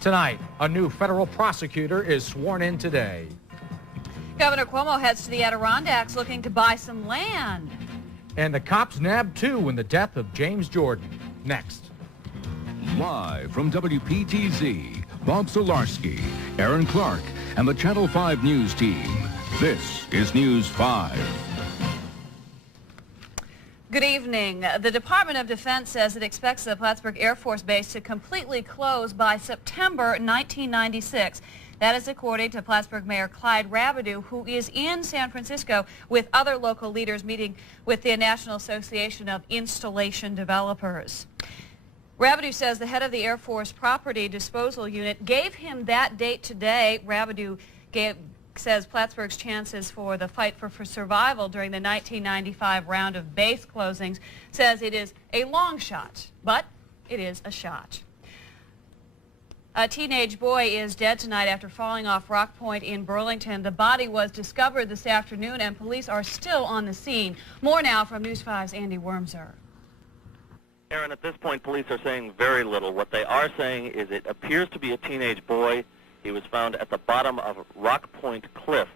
Tonight, a new federal prosecutor is sworn in today. Governor Cuomo heads to the Adirondacks looking to buy some land. And the cops nabbed two in the death of James Jordan. Next. Live from WPTZ, Bob Solarski, Aaron Clark, and the Channel 5 News team. This is News 5. Good evening. The Department of Defense says it expects the Plattsburgh Air Force Base to completely close by September 1996. That is according to Plattsburgh Mayor Clyde Rabideau, who is in San Francisco with other local leaders meeting with the National Association of Installation Developers. Rabideau says the head of the Air Force Property Disposal Unit gave him that date today. Rabideau says Plattsburgh's chances for the fight for survival during the 1995 round of base closings says it is a long shot, but it is a shot. A teenage boy is dead tonight after falling off Rock Point in Burlington. The body was discovered this afternoon and police are still on the scene. More now from News 5's Andy Wormser. Aaron, at this point, police are saying very little. What they are saying is it appears to be a teenage boy. He was found at the bottom of Rock Point Cliff.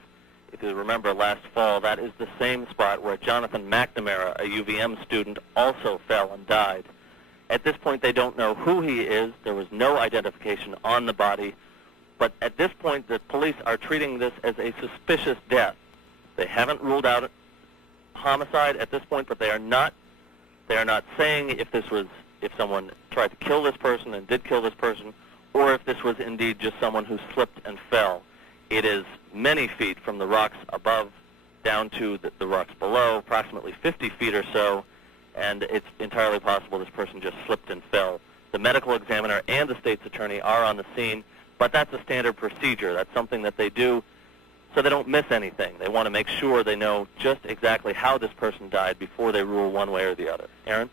If you remember last fall, that is the same spot where Jonathan McNamara, a UVM student, also fell and died. At this point, they don't know who he is. There was no identification on the body. But at this point, the police are treating this as a suspicious death. They haven't ruled out homicide at this point, but they are not saying if someone tried to kill this person and did kill this person, or if this was indeed just someone who slipped and fell. It is many feet from the rocks above down to the rocks below, approximately 50 feet or so, and it's entirely possible this person just slipped and fell. The medical examiner and the state's attorney are on the scene, but that's a standard procedure. That's something that they do so they don't miss anything. They want to make sure they know just exactly how this person died before they rule one way or the other. Aaron?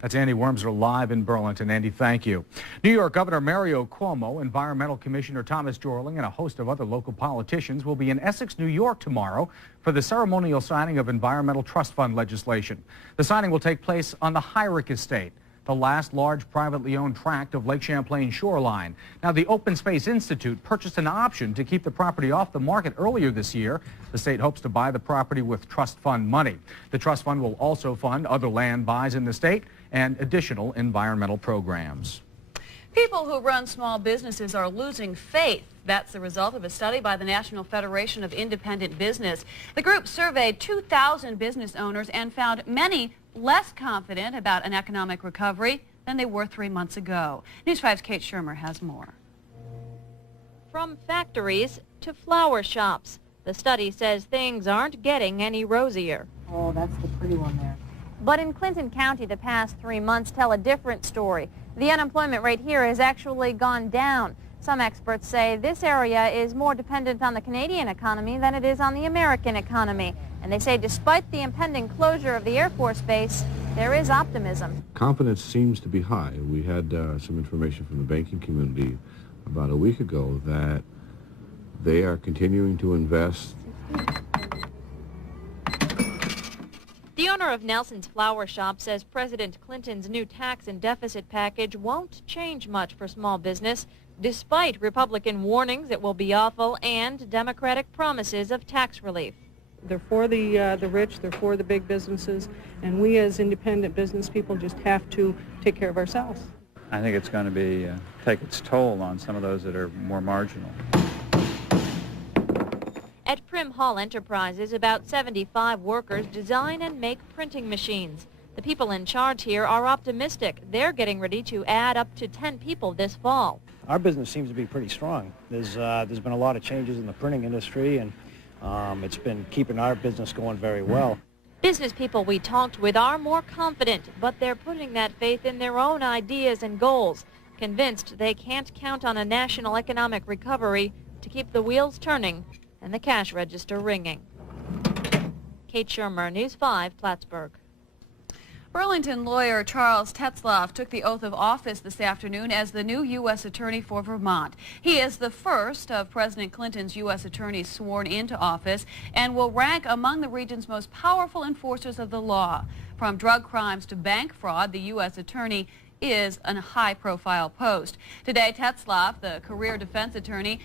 That's Andy Wormser live in Burlington. Andy, thank you. New York Governor Mario Cuomo, Environmental Commissioner Thomas Jorling, and a host of other local politicians will be in Essex, New York tomorrow for the ceremonial signing of Environmental Trust Fund legislation. The signing will take place on the Hyrick Estate, the last large privately owned tract of Lake Champlain shoreline. Now, the Open Space Institute purchased an option to keep the property off the market earlier this year. The state hopes to buy the property with trust fund money. The trust fund will also fund other land buys in the state and additional environmental programs. People who run small businesses are losing faith. That's the result of a study by the National Federation of Independent Business. The group surveyed 2,000 business owners and found many less confident about an economic recovery than they were 3 months ago. News 5's Kate Shermer has more. From factories to flower shops, the study says things aren't getting any rosier. Oh, that's the pretty one there. But in Clinton County, the past 3 months tell a different story. The unemployment rate here has actually gone down. Some experts say this area is more dependent on the Canadian economy than it is on the American economy. And they say despite the impending closure of the Air Force Base, there is optimism. Confidence seems to be high. We had some information from the banking community about a week ago that they are continuing to invest. The owner of Nelson's Flower Shop says President Clinton's new tax and deficit package won't change much for small business, despite Republican warnings it will be awful and Democratic promises of tax relief. They're for the rich, they're for the big businesses, and we as independent business people just have to take care of ourselves. I think it's going to be take its toll on some of those that are more marginal. At Prim Hall Enterprises, about 75 workers design and make printing machines. The people in charge here are optimistic. They're getting ready to add up to 10 people this fall. Our business seems to be pretty strong. There's been a lot of changes in the printing industry, and it's been keeping our business going very well. Business people we talked with are more confident, but they're putting that faith in their own ideas and goals, convinced they can't count on a national economic recovery to keep the wheels turning and the cash register ringing. Kate Shermer, News 5, Plattsburgh. Burlington lawyer Charles Tetzlaff took the oath of office this afternoon as the new U.S. Attorney for Vermont. He is the first of President Clinton's U.S. attorneys sworn into office and will rank among the region's most powerful enforcers of the law. From drug crimes to bank fraud, the U.S. attorney is a high-profile post. Today, Tetzlaff, the career defense attorney,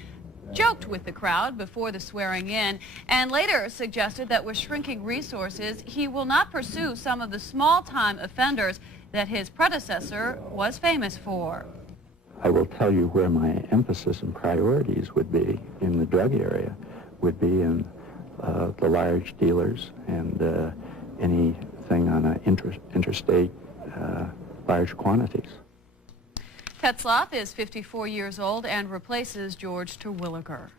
joked with the crowd before the swearing in and later suggested that with shrinking resources, he will not pursue some of the small-time offenders that his predecessor was famous for. I will tell you where my emphasis and priorities would be in the drug area, would be in the large dealers and anything on interstate large quantities. Tetzlaff is 54 years old and replaces George Terwilliger.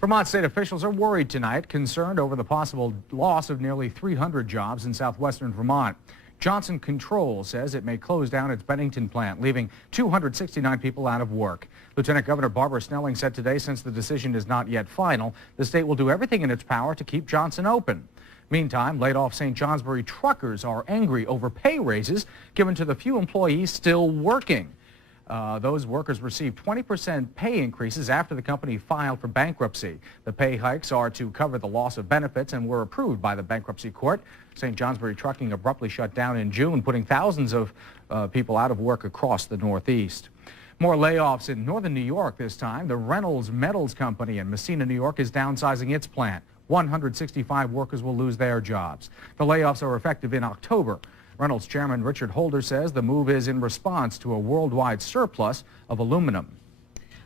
Vermont state officials are worried tonight, concerned over the possible loss of nearly 300 jobs in southwestern Vermont. Johnson Control says it may close down its Bennington plant, leaving 269 people out of work. Lieutenant Governor Barbara Snelling said today, since the decision is not yet final, the state will do everything in its power to keep Johnson open. Meantime, laid-off St. Johnsbury truckers are angry over pay raises given to the few employees still working. Those workers received 20% pay increases after the company filed for bankruptcy. The pay hikes are to cover the loss of benefits and were approved by the bankruptcy court. St. Johnsbury Trucking abruptly shut down in June, putting thousands of people out of work across the Northeast. More layoffs in northern New York this time. The Reynolds Metals Company in Messina, New York is downsizing its plant. 165 workers will lose their jobs. The layoffs are effective in October. Reynolds Chairman Richard Holder says the move is in response to a worldwide surplus of aluminum.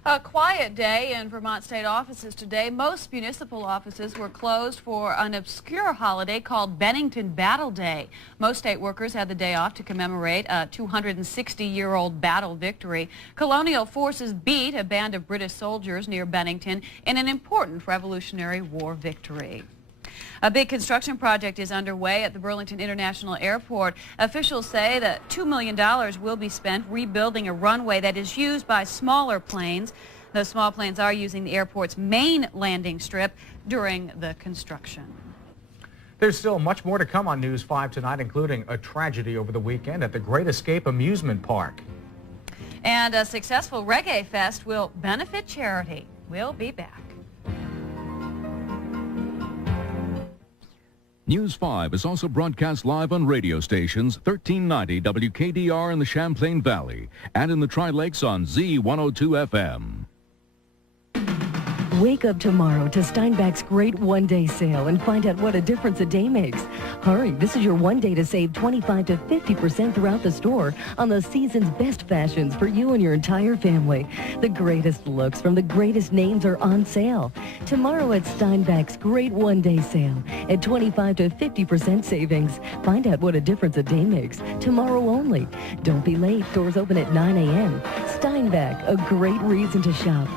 A quiet day in Vermont state offices today. Most municipal offices were closed for an obscure holiday called Bennington Battle Day. Most state workers had the day off to commemorate a 260-year-old battle victory. Colonial forces beat a band of British soldiers near Bennington in an important Revolutionary War victory. A big construction project is underway at the Burlington International Airport. Officials say that $2 million will be spent rebuilding a runway that is used by smaller planes. The small planes are using the airport's main landing strip during the construction. There's still much more to come on News 5 tonight, including a tragedy over the weekend at the Great Escape amusement park. And a successful reggae fest will benefit charity. We'll be back. News 5 is also broadcast live on radio stations 1390 WKDR in the Champlain Valley and in the Tri-Lakes on Z102 FM. Wake up tomorrow to Steinbach's great one-day sale and find out what a difference a day makes. Hurry, this is your one day to save 25 to 50% throughout the store on the season's best fashions for you and your entire family. The greatest looks from the greatest names are on sale. Tomorrow at Steinbach's great one-day sale at 25 to 50% savings. Find out what a difference a day makes tomorrow only. Don't be late. Doors open at 9 a.m. Steinbach, a great reason to shop.